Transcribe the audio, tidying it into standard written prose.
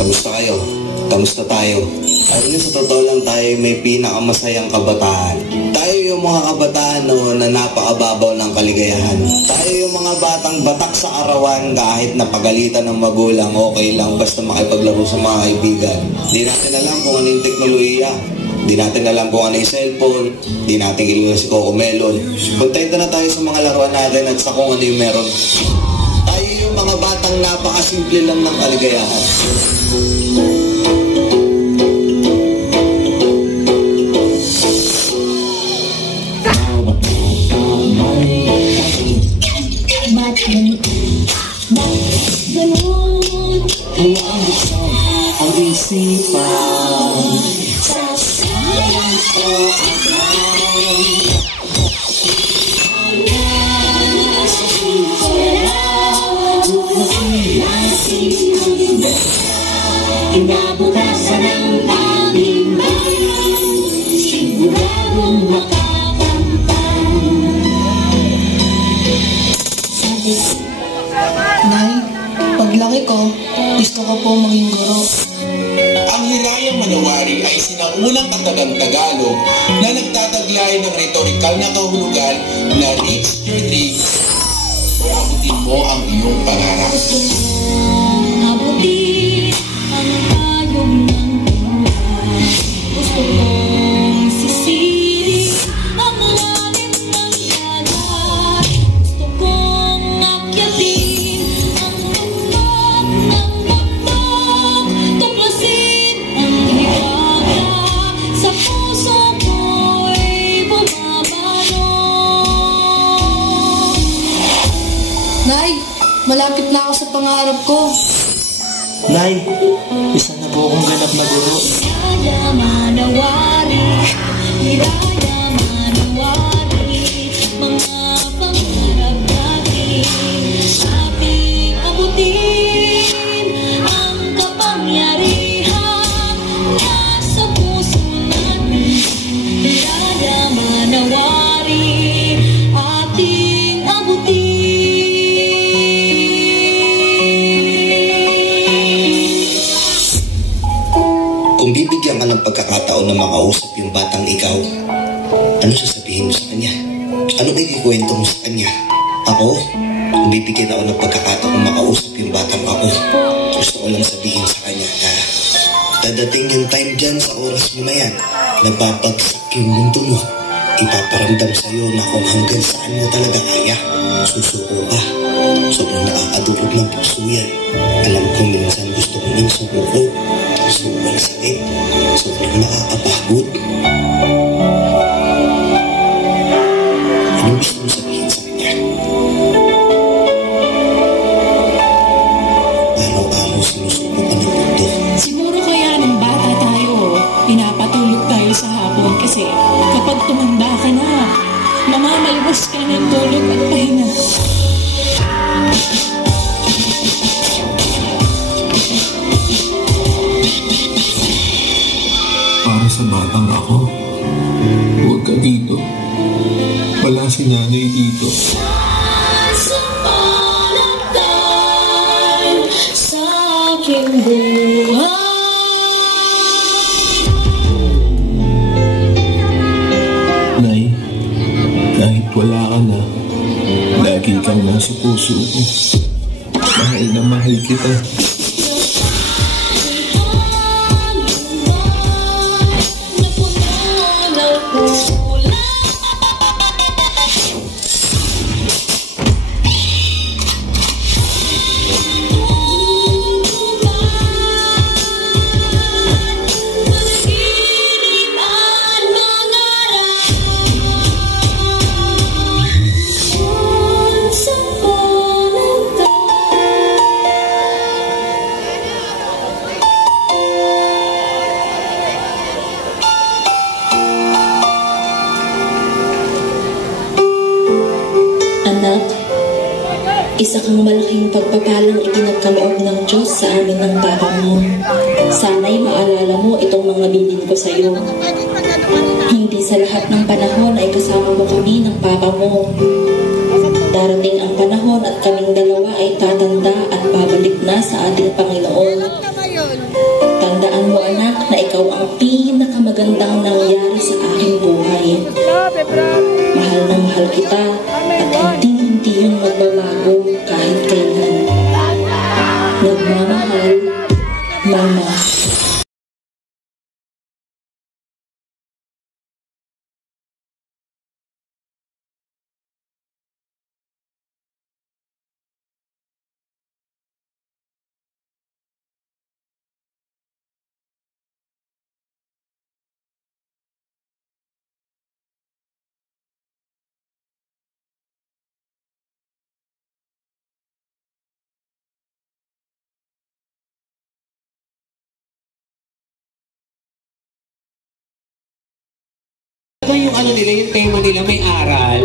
Kamusta kayo? Kamusta tayo? Ayun, sa totoo lang tayo may pinakamasayang kabataan. Tayo yung mga kabataan na napakababaw ng kaligayahan. Tayo yung mga batang batak sa arawan kahit napagalitan ng magulang, okay lang basta makipaglaro sa mga kaibigan. Di natin alam kung ano yung teknolohiya. Di natin alam kung ano yung cellphone. Di natin kiluha si Coco Melon. Kontento na tayo sa mga laruan natin at sa kung ano yung meron. Tayo yung mga batang napakasimple lang ng kaligayahan. Ang isipan sa sayang ko inabutasan ng aming bayan, siguradong makakamtan. Nay, paglaki ko, gusto ko po maging guro. Ang Hirayang Manawari ay sinaunang katagang Tagalog na nagtataglay ng retorikal na kahulugan na reach your dreams o abutin mo ang iyong pangarap. Abutin ang tayog ng buhay. Gusto kong sisiri ang lalim ng dagat. Gusto kong akyatin ang bundok ng bundok. Tuklasin ang hiwaga sa puso ko'y bumabalot. Nay, malapit na ako sa pangarap ko. Nay, isa na po akong ganap na guro. Hiraya Manawari, Hiraya Manawari, mga pangarap natin, ating abutin ang kapangyarihan nasa puso natin. Hiraya Manawari, ating abutin. Kung bibigyan ka ng pagkakataon na makausap yung batang ikaw, ano sasabihin mo sa kanya? Ano ikikwento mo sa kanya? Ako, kung bibigyan ako ng pagkakataon makausap yung batang ako, gusto ko lang sabihin sa kanya na dadating yung time dyan sa oras mo na yan, nagpapagsak yung mundo mo. Ipaparamdam sa'yo na kung hanggang saan mo talaga kaya, susuko ka. Sobrang nakakadulog ng puso yan. Alam ko minsan gusto ko nang sumuko. Sobrang sakit. Sobrang nakakapagod. Ano gusto mo sabihin sa kanya? Araw-araw sinusuko ka ng mundo. Siguro kaya ng bata tayo, pinapatulog tayo sa hapon kasi kapag tumanda ka na, mamamalwas ka ng tulog at pahinga. Para sa batang ako, huwag ka dito. Wala si nanay dito. Sa palagay sa aking buhay. Nay, kahit wala ka na, lagi kang nasa puso ko. Mahal na mahal kita. Anak, isa kang malaking pagpapalang ipinagkaloob ng Diyos sa amin ng papa mo. Sana'y maalala mo itong mga bilin ko sa iyo. Hindi sa lahat ng panahon ay kasama mo kami ng papa mo. Darating ang panahon at kaming dalawa ay tatanda at babalik na sa ating Panginoon. Tandaan mo anak na ikaw ang pinakamagandang nangyari sa aking buhay. Mahal na mahal kita at hindi yun magbabago kahit kailan. Nagmamahal, Mama. Yung ano nila, yung tema nila may aral.